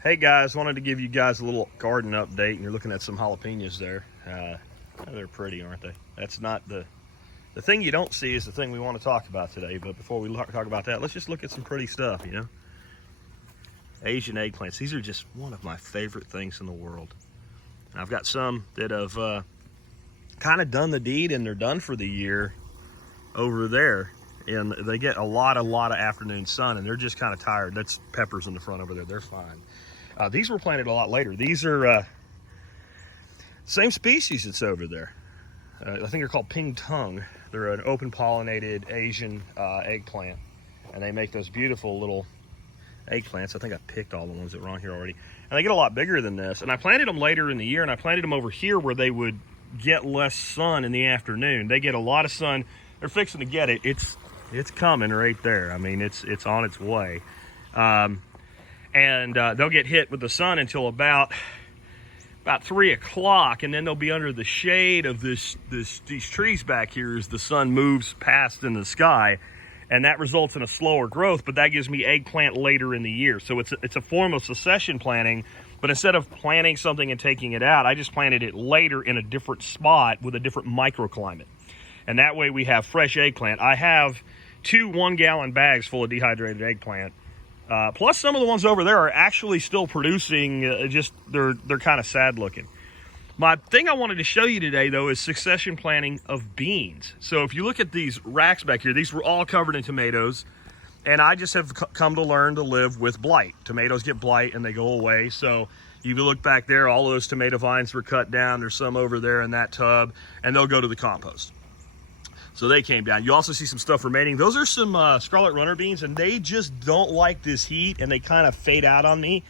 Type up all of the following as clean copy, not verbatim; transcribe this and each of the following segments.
Hey guys, wanted to give you guys a little garden update, and you're looking at some jalapenos there. They're pretty, aren't they? That's not the thing you don't see is the thing we want to talk about today. But before we talk about that, let's just look at some pretty stuff, you know? Asian eggplants. These are just one of my favorite things in the world. And I've got some that have kind of done the deed, and they're done for the year over there. And they get a lot of afternoon sun, and they're just kind of tired. That's peppers in the front over there. They're fine. These were planted a lot later. These are same species that's over there. I think they're called ping tung. They're an open pollinated Asian eggplant, and they make those beautiful little eggplants. I think I picked all the ones that were on here already. And they get a lot bigger than this. And I planted them later in the year, and I planted them over here where they would get less sun in the afternoon. They get a lot of sun. They're fixing to get it. It's coming right there. I mean, it's on its way. And they'll get hit with the sun until about 3 o'clock, and then they'll be under the shade of these trees back here as the sun moves past in the sky, and that results in a slower growth, but that gives me eggplant later in the year. So it's a form of succession planting, but instead of planting something and taking it out, I just planted it later in a different spot with a different microclimate. And that way we have fresh eggplant. I have 2 1-gallon bags full of dehydrated eggplant. Plus some of the ones over there are actually still producing, they're kind of sad looking. My thing I wanted to show you today though is succession planting of beans. So if you look at these racks back here, these were all covered in tomatoes, and I just have come to learn to live with blight. Tomatoes get blight and they go away. So you look back there, all those tomato vines were cut down. There's some over there in that tub, and they'll go to the compost. So they came down. You also see some stuff remaining. Those are some scarlet runner beans, and they just don't like this heat, and they kind of fade out on me.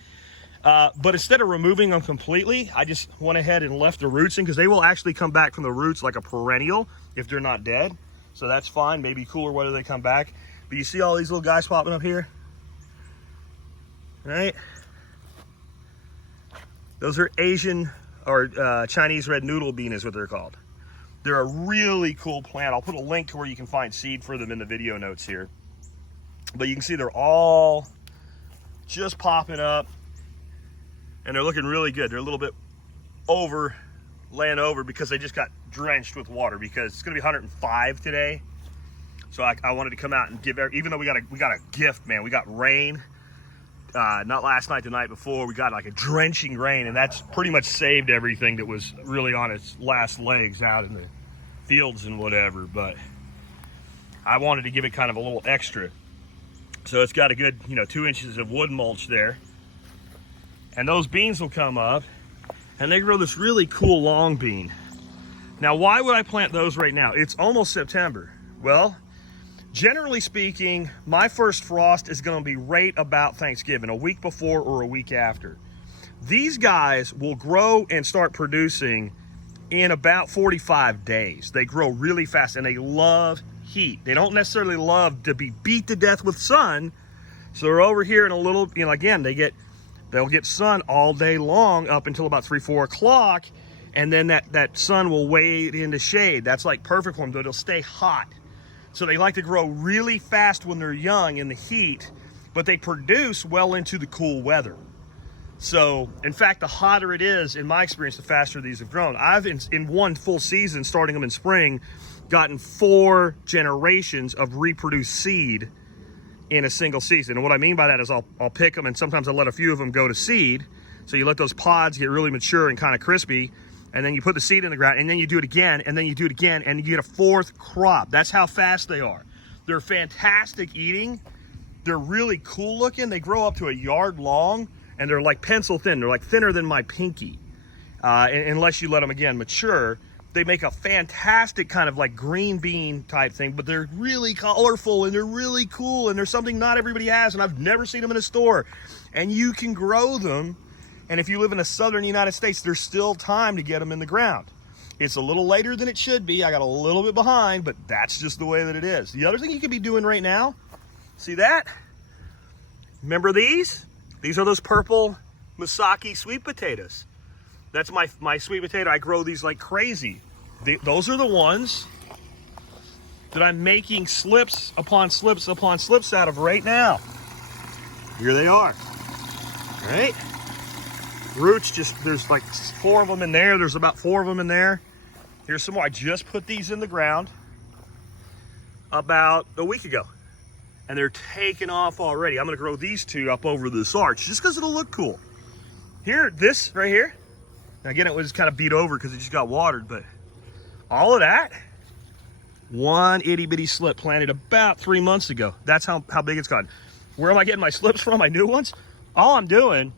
But instead of removing them completely, I just went ahead and left the roots in, because they will actually come back from the roots like a perennial if they're not dead. So that's fine. Maybe cooler weather they come back. But you see all these little guys popping up here? Right? Those are Asian or Chinese red noodle bean is what they're called. They're a really cool plant. I'll put a link to where you can find seed for them in the video notes here. But you can see they're all just popping up, and they're looking really good. They're a little bit laying over because they just got drenched with water, because it's gonna be 105 today. So I wanted to come out and give, even though we got a gift, man. We got rain, not last night, the night before. We got like a drenching rain, and that's pretty much saved everything that was really on its last legs out in the fields and whatever. But I wanted to give it kind of a little extra. So it's got a good, 2 inches of wood mulch there. And those beans will come up, and they grow this really cool long bean. Now, why would I plant those right now? It's almost September. Well, generally speaking, my first frost is going to be right about Thanksgiving, a week before or a week after. These guys will grow and start producing in about 45 days. They grow really fast, and they love heat. They don't necessarily love to be beat to death with sun. So they're over here in a little, again, they'll get sun all day long up until about 3, 4 o'clock. And then that sun will wade into shade. That's like perfect for them, though. It'll stay hot. So they like to grow really fast when they're young in the heat, but they produce well into the cool weather. So, in fact, the hotter it is, in my experience, the faster these have grown. I've, in one full season, starting them in spring, gotten 4 generations of reproduced seed in a single season. And what I mean by that is I'll pick them, and sometimes I'll let a few of them go to seed. So you let those pods get really mature and kind of crispy, and then you put the seed in the ground, and then you do it again, and then you do it again, and you get a 4th crop. That's how fast they are. They're fantastic eating. They're really cool looking. They grow up to a yard long, and they're like pencil thin. They're like thinner than my pinky, unless you let them, again, mature. They make a fantastic kind of like green bean type thing, but they're really colorful, and they're really cool, and there's something not everybody has, and I've never seen them in a store. And you can grow them. And if you live in the southern United States, there's still time to get them in the ground. It's a little later than it should be. I got a little bit behind, but that's just the way that it is. The other thing you could be doing right now, see that? Remember these? These are those purple Masaki sweet potatoes. That's my sweet potato. I grow these like crazy. Those are the ones that I'm making slips upon slips upon slips out of right now. Here they are. All right. Roots just, there's like 4 of them in there. There's about 4 of them in there. Here's some more. I just put these in the ground about a week ago. And they're taking off already. I'm gonna grow these 2 up over this arch just because it'll look cool. Here, this right here. Now again, it was kind of beat over because it just got watered, but all of that, one itty bitty slip planted about 3 months ago. That's how big it's gotten. Where am I getting my slips from, my new ones? All I'm doing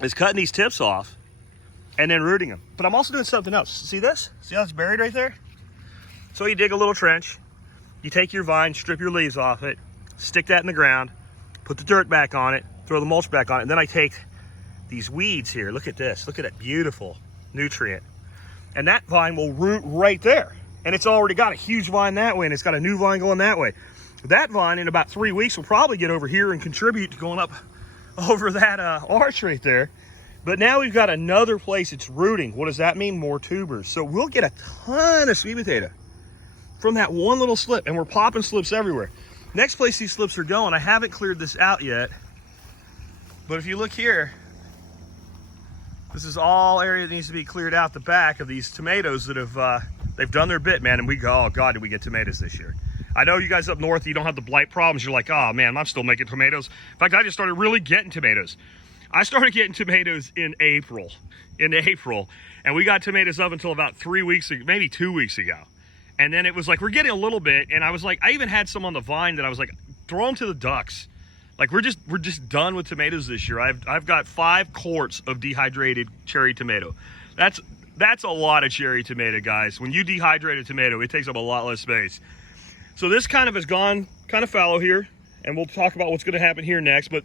is cutting these tips off and then rooting them. But I'm also doing something else. See this? See how it's buried right there? So you dig a little trench, you take your vine, strip your leaves off it, stick that in the ground, put the dirt back on it, throw the mulch back on it, and then I take these weeds here. Look at this. Look at that beautiful nutrient. And that vine will root right there. And it's already got a huge vine that way, and it's got a new vine going that way. That vine in about 3 weeks will probably get over here and contribute to going up over that arch right there. But now we've got another place it's rooting. What does that mean? More tubers. So we'll get a ton of sweet potato from that one little slip, and we're popping slips everywhere. Next place these slips are going, I haven't cleared this out yet, but if you look here, this is all area that needs to be cleared out the back of these tomatoes that have, they've done their bit, man, and we go, oh God, did we get tomatoes this year. I know you guys up north, you don't have the blight problems. You're like, oh man, I'm still making tomatoes. In fact, I just started really getting tomatoes. I started getting tomatoes in April, and we got tomatoes up until about 3 weeks ago, maybe 2 weeks ago. And then it was like, we're getting a little bit, and I was like, I even had some on the vine that I was like, throw them to the ducks. Like we're just done with tomatoes this year. I've got 5 quarts of dehydrated cherry tomato. That's a lot of cherry tomato, guys. When you dehydrate a tomato, it takes up a lot less space. So this kind of has gone kind of fallow here, and we'll talk about what's going to happen here next. But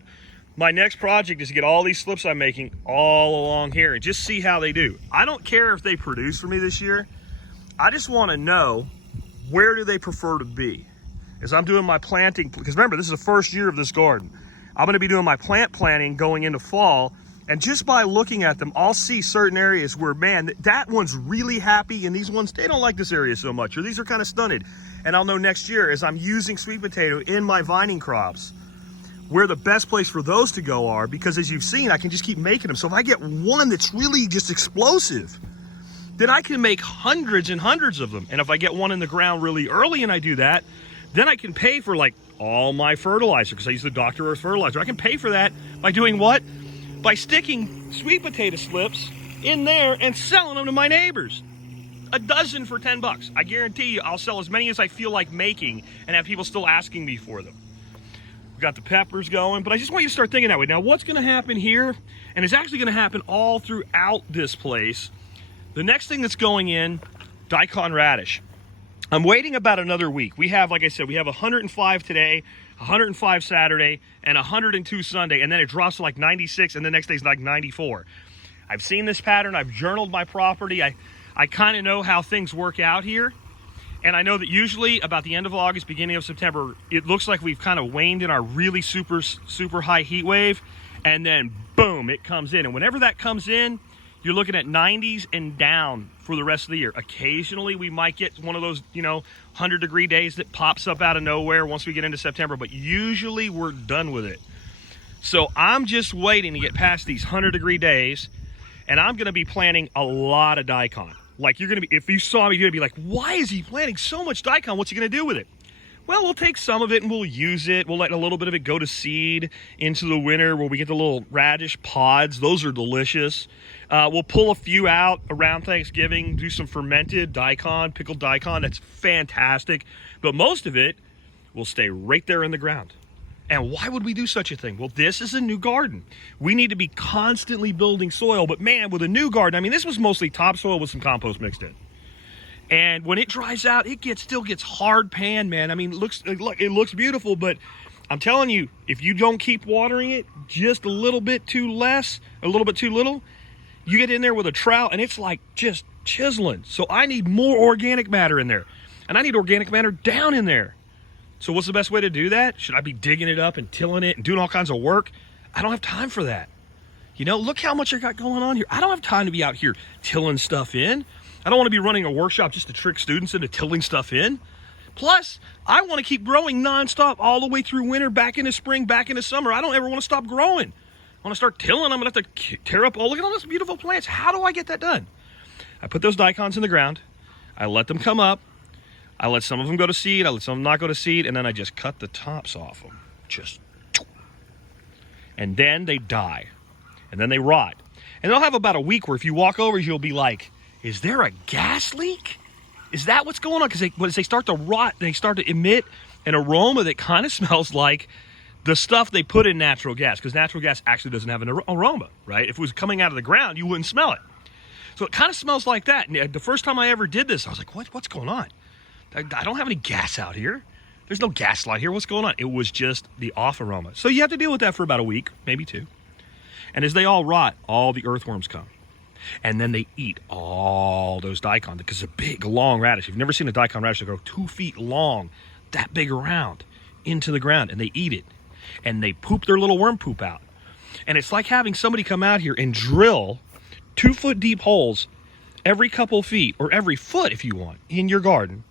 my next project is to get all these slips I'm making all along here and just see how they do. I don't care if they produce for me this year. I just want to know, where do they prefer to be? As I'm doing my planting, because remember, this is the first year of this garden. I'm going to be doing my plant planting going into fall, and just by looking at them, I'll see certain areas where, man, that one's really happy, and these ones, they don't like this area so much, or these are kind of stunted. And I'll know next year, as I'm using sweet potato in my vining crops, where the best place for those to go are, because as you've seen, I can just keep making them. So if I get one that's really just explosive, then I can make hundreds and hundreds of them. And if I get one in the ground really early and I do that, then I can pay for like all my fertilizer, because I use the Dr. Earth fertilizer. I can pay for that by doing what? By sticking sweet potato slips in there and selling them to my neighbors. A dozen for 10 bucks. I guarantee you I'll sell as many as I feel like making and have people still asking me for them. We've got the peppers going, but I just want you to start thinking that way. Now, what's going to happen here, and it's actually going to happen all throughout this place, the next thing that's going in, Daikon radish. I'm waiting about another week. We have, like I said, we have 105 today, 105 Saturday, and 102 Sunday, and then it drops to like 96, and the next day's like 94. I've seen this pattern. I've journaled my property. I kind of know how things work out here. And I know that usually about the end of August, beginning of September, it looks like we've kind of waned in our really super high heat wave. And then boom, it comes in. And whenever that comes in, you're looking at 90s and down for the rest of the year. Occasionally we might get one of those, 100-degree days that pops up out of nowhere once we get into September, but usually we're done with it. So I'm just waiting to get past these 100-degree days, and I'm gonna be planting a lot of Daikon. Like, you're gonna be, if you saw me, you're gonna be like, why is he planting so much Daikon? What's he gonna do with it? Well, we'll take some of it and we'll use it. We'll let a little bit of it go to seed into the winter where we get the little radish pods. Those are delicious. We'll pull a few out around Thanksgiving, do some fermented Daikon, pickled Daikon. That's fantastic. But most of it will stay right there in the ground. And why would we do such a thing? Well, this is a new garden. We need to be constantly building soil. But man, with a new garden, I mean, this was mostly topsoil with some compost mixed in. And when it dries out, it still gets hard pan, man. I mean, it looks beautiful, but I'm telling you, if you don't keep watering it just a little bit too less, a little bit too little, you get in there with a trowel and it's like just chiseling. So I need more organic matter in there, and I need organic matter down in there. So what's the best way to do that? Should I be digging it up and tilling it and doing all kinds of work? I don't have time for that. Look how much I got going on here. I don't have time to be out here tilling stuff in. I don't want to be running a workshop just to trick students into tilling stuff in. Plus, I want to keep growing nonstop all the way through winter, back into spring, back into summer. I don't ever want to stop growing. I want to start tilling, I'm going to have to tear up, oh, look at all those beautiful plants. How do I get that done? I put those daikons in the ground. I let them come up. I let some of them go to seed. I let some of them not go to seed. And then I just cut the tops off them. And then they die. And then they rot. And they'll have about a week where if you walk over, you'll be like, is there a gas leak? Is that what's going on? Because as they start to rot, they start to emit an aroma that kind of smells like the stuff they put in natural gas, because natural gas actually doesn't have an aroma, right? If it was coming out of the ground, you wouldn't smell it. So it kind of smells like that. And the first time I ever did this, I was like, what's going on? I don't have any gas out here. There's no gas light here. What's going on? It was just the off aroma. So you have to deal with that for about a week, maybe 2. And as they all rot, all the earthworms come. And then they eat all those daikon, because it's a big, long radish. If you've never seen a daikon radish, they grow 2 feet long, that big around, into the ground, and they eat it. And they poop their little worm poop out. And it's like having somebody come out here and drill 2-foot deep holes every couple feet, or every foot if you want, in your garden.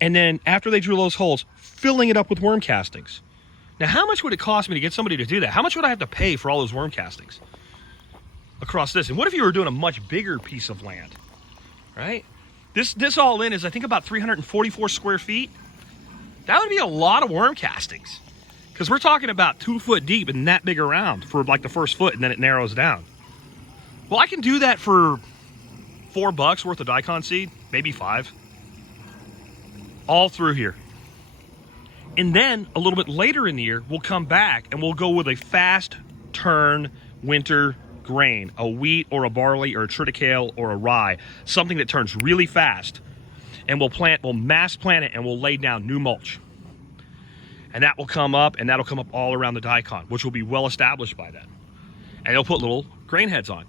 And then after they drill those holes, filling it up with worm castings. Now, how much would it cost me to get somebody to do that? How much would I have to pay for all those worm castings across this? And what if you were doing a much bigger piece of land, right? This all in is, I think, about 344 square feet. That would be a lot of worm castings, because we're talking about 2 foot deep and that big around for like the first foot, and then it narrows down. Well, I can do that for $4 worth of daikon seed, maybe 5, all through here. And then a little bit later in the year, we'll come back and we'll go with a fast turn winter grain, a wheat or a barley or a triticale or a rye, something that turns really fast. And we'll mass plant it, and we'll lay down new mulch. And that will come up, and that'll come up all around the daikon, which will be well established by then. And they'll put little grain heads on.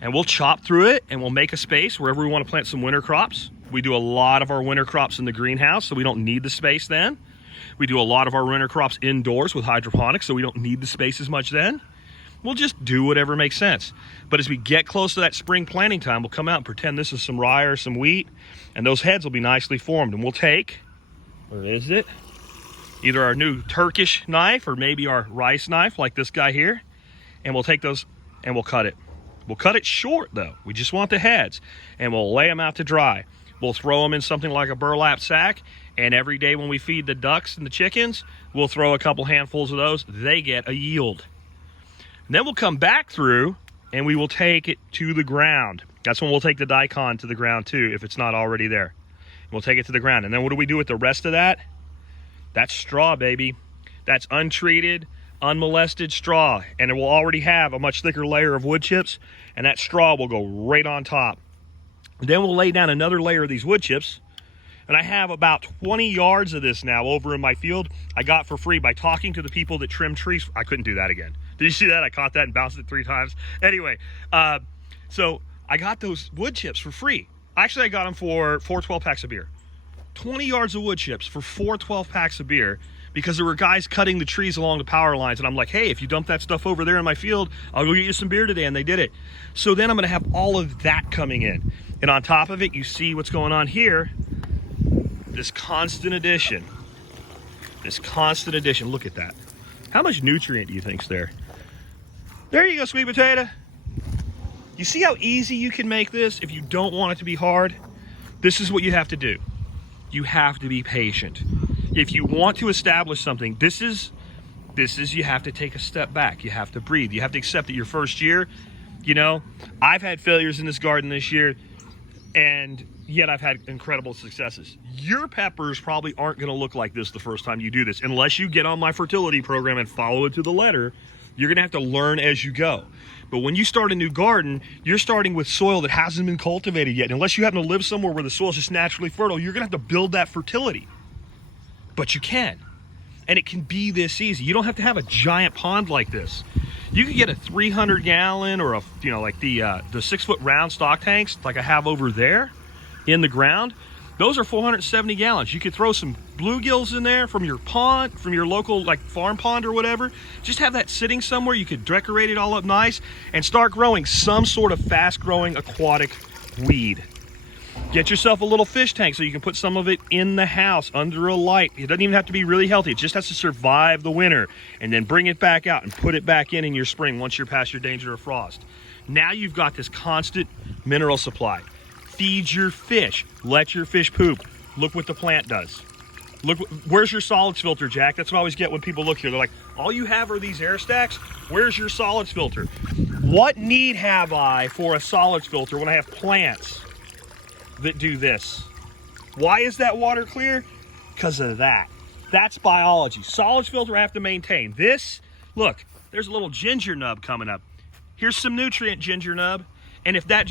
And we'll chop through it, and we'll make a space wherever we want to plant some winter crops. We do a lot of our winter crops in the greenhouse, so we don't need the space then. We do a lot of our winter crops indoors with hydroponics, so we don't need the space as much then. We'll just do whatever makes sense. But as we get close to that spring planting time, we'll come out and pretend this is some rye or some wheat, and those heads will be nicely formed. And we'll take, where is it? Either our new Turkish knife or maybe our rice knife, like this guy here, and we'll take those and we'll cut it. We'll cut it short, though. We just want the heads, and we'll lay them out to dry. We'll throw them in something like a burlap sack, and every day when we feed the ducks and the chickens, we'll throw a couple handfuls of those. They get a yield. And then we'll come back through, and we will take it to the ground. That's when we'll take the daikon to the ground, too, if it's not already there. We'll take it to the ground. And then what do we do with the rest of that? That's straw, baby. That's untreated, unmolested straw. And it will already have a much thicker layer of wood chips, and that straw will go right on top. Then we'll lay down another layer of these wood chips. And I have about 20 yards of this now over in my field. I got for free by talking to the people that trim trees. I couldn't do that again. Did you see that? I caught that and bounced it 3 times. Anyway, so I got those wood chips for free. Actually, I got them for 4 12-packs of beer. 20 yards of wood chips for 4 12-packs of beer, because there were guys cutting the trees along the power lines. And I'm like, hey, if you dump that stuff over there in my field, I'll go get you some beer today. And they did it. So then I'm going to have all of that coming in. And on top of it, you see what's going on here. This constant addition. Look at that. How much nutrient do you think's there? There you go, sweet potato. You see how easy you can make this if you don't want it to be hard? This is what you have to do. You have to be patient. If you want to establish something, this is you have to take a step back. You have to breathe. You have to accept that your first year, you know, I've had failures in this garden this year, and yet I've had incredible successes. Your peppers probably aren't going to look like this the first time you do this. Unless you get on my fertility program and follow it to the letter, you're going to have to learn as you go. But when you start a new garden, you're starting with soil that hasn't been cultivated yet. Unless you happen to live somewhere where the soil is just naturally fertile, you're going to have to build that fertility. But you can. And it can be this easy. You don't have to have a giant pond like this. You could get a 300-gallon or like the 6-foot round stock tanks like I have over there in the ground. Those are 470 gallons. You could throw some bluegills in there from your pond, from your local like farm pond or whatever. Just have that sitting somewhere. You could decorate it all up nice and start growing some sort of fast-growing aquatic weed. Get yourself a little fish tank so you can put some of it in the house under a light. It doesn't even have to be really healthy. It just has to survive the winter. And then bring it back out and put it back in your spring once you're past your danger of frost. Now you've got this constant mineral supply. Feed your fish. Let your fish poop. Look what the plant does. Look, where's your solids filter, Jack? That's what I always get when people look here. They're like, all you have are these air stacks? Where's your solids filter? What need have I for a solids filter when I have plants that do this? Why is that water clear? Because of that. That's biology. Solids filter I have to maintain. This, look, there's a little ginger nub coming up. Here's some nutrient, ginger nub. And if that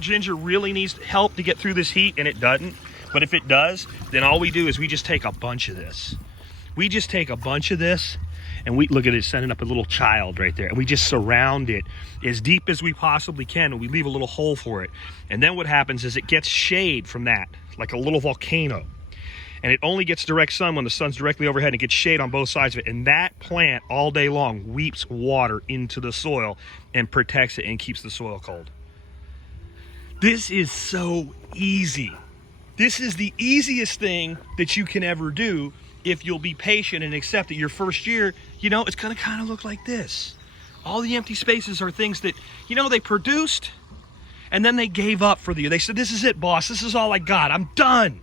ginger really needs help to get through this heat, and it doesn't, but if it does, then all we do is we just take a bunch of this. We just take a bunch of this, and we, look at it, setting up a little child right there. And we just surround it as deep as we possibly can, and we leave a little hole for it. And then what happens is it gets shade from that, like a little volcano. And it only gets direct sun when the sun's directly overhead, and it gets shade on both sides of it. And that plant all day long weeps water into the soil and protects it and keeps the soil cold. This is so easy. This is the easiest thing that you can ever do if you'll be patient and accept it. Your first year, you know, it's gonna kind of look like this. All the empty spaces are things that, you know, they produced and then they gave up for the year. They said, this is it, boss. This is all I got. I'm done.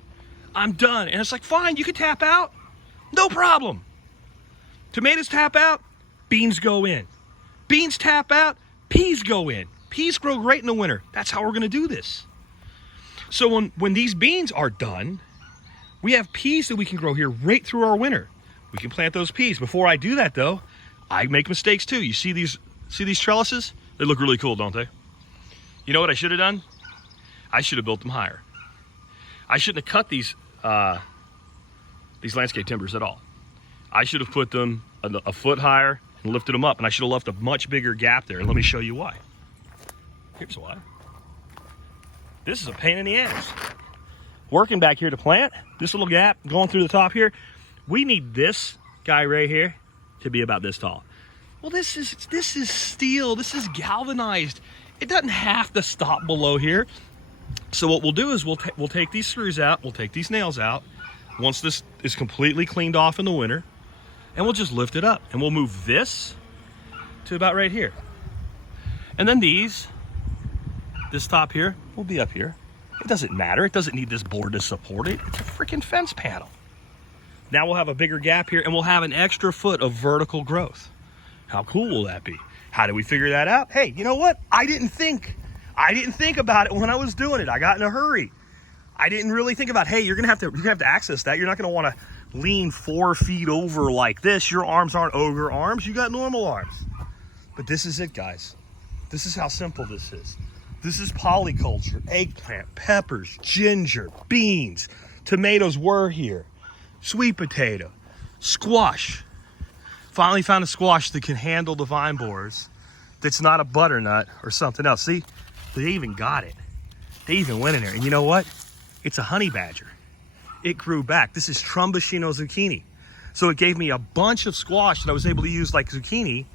I'm done. And it's like, fine, you can tap out. No problem. Tomatoes tap out, beans go in. Beans tap out, peas go in. Peas grow great in the winter. That's how we're gonna do this. So when these beans are done, we have peas that we can grow here right through our winter. We can plant those peas. Before I do that though, I make mistakes too. You see these trellises? They look really cool, don't they? You know what I should have done? I should have built them higher. I shouldn't have cut these landscape timbers at all. I should have put them a foot higher and lifted them up, and I should have left a much bigger gap there. And let me show you why. Here's why. This is a pain in the ass. Working back here to plant, this little gap going through the top here, we need this guy right here to be about this tall. Well, this is steel, this is galvanized. It doesn't have to stop below here. So what we'll do is we'll take these screws out, we'll take these nails out, once this is completely cleaned off in the winter, and we'll just lift it up. And we'll move this to about right here. And then this top here will be up here. It doesn't matter. It doesn't need this board to support it. It's a freaking fence panel. Now we'll have a bigger gap here, and we'll have an extra foot of vertical growth. How cool will that be? How did we figure that out? Hey, you know what? I didn't think about it when I was doing it. I got in a hurry. I didn't really think about, hey, you're gonna have to access that. You're not gonna want to lean 4 feet over like this. Your arms aren't ogre arms. You got normal arms. But this is it, guys. This is how simple this is. This is polyculture. Eggplant, peppers, ginger, beans, tomatoes were here, sweet potato, squash. Finally found a squash that can handle the vine borers, that's not a butternut or something else. See, they even got it. They even went in there. And you know what? It's a honey badger. It grew back. This is Trumbascino zucchini. So it gave me a bunch of squash that I was able to use like zucchini,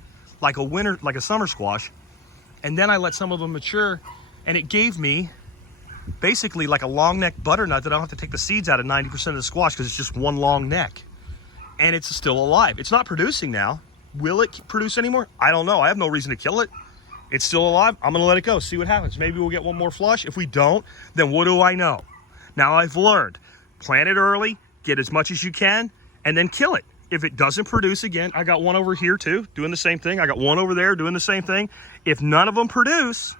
like a summer squash. And then I let some of them mature, and it gave me basically like a long neck butternut that I don't have to take the seeds out of 90% of the squash because it's just one long neck. And it's still alive. It's not producing now. Will it produce anymore? I don't know. I have no reason to kill it. It's still alive. I'm gonna let it go, see what happens. Maybe we'll get one more flush. If we don't, then what do I know? Now I've learned, plant it early, get as much as you can, and then kill it. If it doesn't produce again, I got one over here too, doing the same thing. I got one over there doing the same thing. If none of them produce,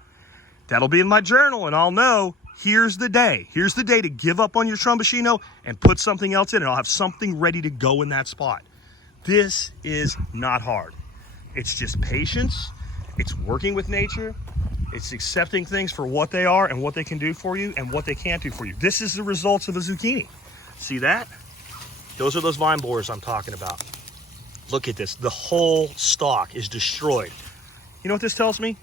that'll be in my journal, and I'll know, here's the day. Here's the day to give up on your Trumbascino and put something else in, and I'll have something ready to go in that spot. This is not hard. It's just patience. It's working with nature. It's accepting things for what they are and what they can do for you and what they can't do for you. This is the results of a zucchini. See that? Those are those vine borers I'm talking about. Look at this. The whole stalk is destroyed. You know what this tells me?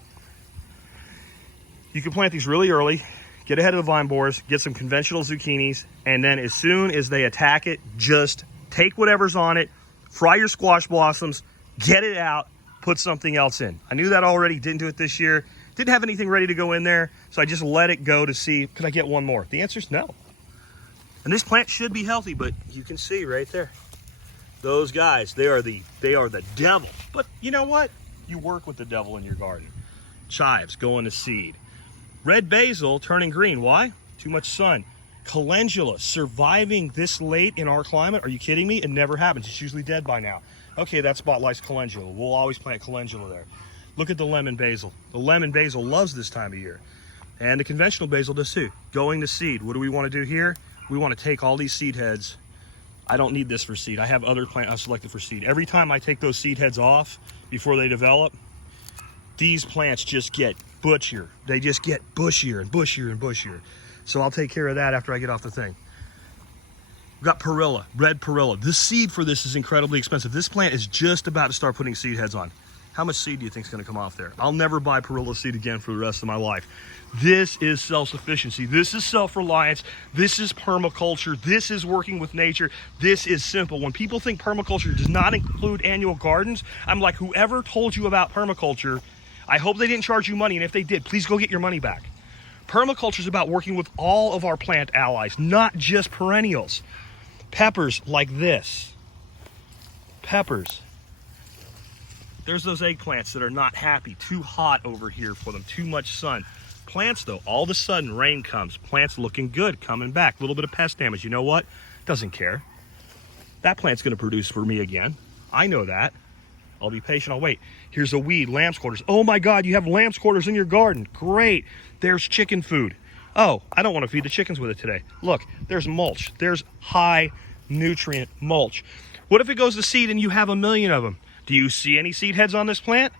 You can plant these really early, get ahead of the vine borers, get some conventional zucchinis, and then as soon as they attack it, just take whatever's on it, fry your squash blossoms, get it out, put something else in. I knew that already, didn't do it this year. Didn't have anything ready to go in there, so I just let it go to see, could I get one more? The answer is no. And this plant should be healthy, but you can see right there, those guys, they are the devil. But you know what? You work with the devil in your garden. Chives going to seed. Red basil turning green. Why? Too much sun. Calendula surviving this late in our climate. Are you kidding me? It never happens. It's usually dead by now. Okay, that spot likes calendula. We'll always plant calendula there. Look at the lemon basil. The lemon basil loves this time of year. And the conventional basil does too. Going to seed. What do we want to do here? We want to take all these seed heads. I don't need this for seed. I have other plants I've selected for seed. Every time I take those seed heads off before they develop, these plants just get butchier. They just get bushier and bushier and bushier. So I'll take care of that after I get off the thing. We've got perilla, red perilla. The seed for this is incredibly expensive. This plant is just about to start putting seed heads on. How much seed do you think is going to come off there? I'll never buy perilla seed again for the rest of my life. This is self-sufficiency. This is self-reliance. This is permaculture. This is working with nature. This is simple. When people think permaculture does not include annual gardens, I'm like, whoever told you about permaculture, I hope they didn't charge you money, and if they did, please go get your money back. Permaculture is about working with all of our plant allies, not just perennials. Peppers like this. Peppers. There's those eggplants that are not happy, too hot over here for them, too much sun. Plants though, all of a sudden rain comes, plants looking good, coming back, a little bit of pest damage. You know what? Doesn't care. That plant's gonna produce for me again. I know that. I'll be patient, I'll wait. Here's a weed, lamb's quarters. Oh my God, you have lamb's quarters in your garden. Great. There's chicken food. Oh, I don't want to feed the chickens with it today. Look, there's mulch. There's high nutrient mulch. What if it goes to seed and you have 1 million of them? Do you see any seed heads on this plant?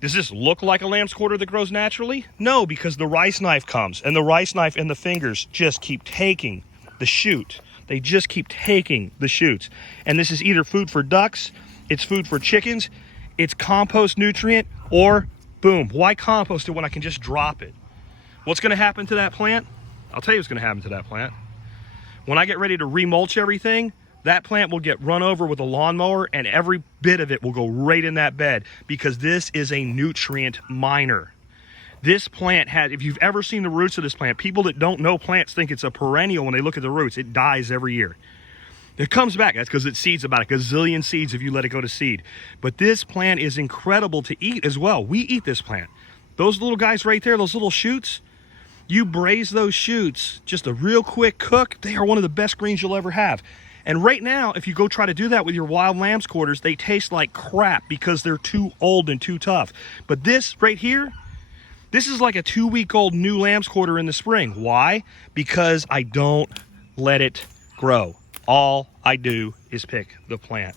Does this look like a lamb's quarter that grows naturally? No, because the rice knife comes, and the rice knife and the fingers just keep taking the shoot. They just keep taking the shoots. And this is either food for ducks, it's food for chickens, it's compost nutrient, or boom, why compost it when I can just drop it? What's gonna happen to that plant? I'll tell you what's gonna happen to that plant. When I get ready to remulch everything, that plant will get run over with a lawnmower and every bit of it will go right in that bed because this is a nutrient miner. This plant has, if you've ever seen the roots of this plant, people that don't know plants think it's a perennial when they look at the roots. It dies every year. It comes back. That's because it seeds about a gazillion seeds if you let it go to seed. But this plant is incredible to eat as well. We eat this plant. Those little guys right there, those little shoots, you braise those shoots, just a real quick cook, they are one of the best greens you'll ever have. And right now, if you go try to do that with your wild lamb's quarters, they taste like crap because they're too old and too tough. But this right here, this is like a 2-week-old new lamb's quarter in the spring. Why? Because I don't let it grow. All I do is pick the plant.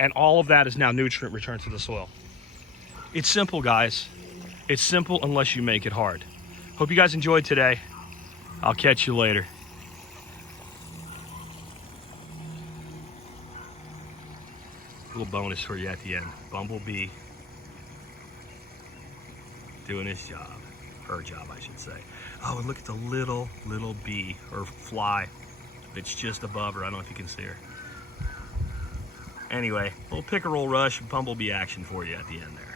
And all of that is now nutrient return to the soil. It's simple, guys. It's simple unless you make it hard. Hope you guys enjoyed today. I'll catch you later. Little bonus for you at the end. Bumblebee doing his job. Her job, I should say. Oh, and look at the little bee or fly that's just above her. I don't know if you can see her. Anyway, little pick-a-roll rush, bumblebee action for you at the end there.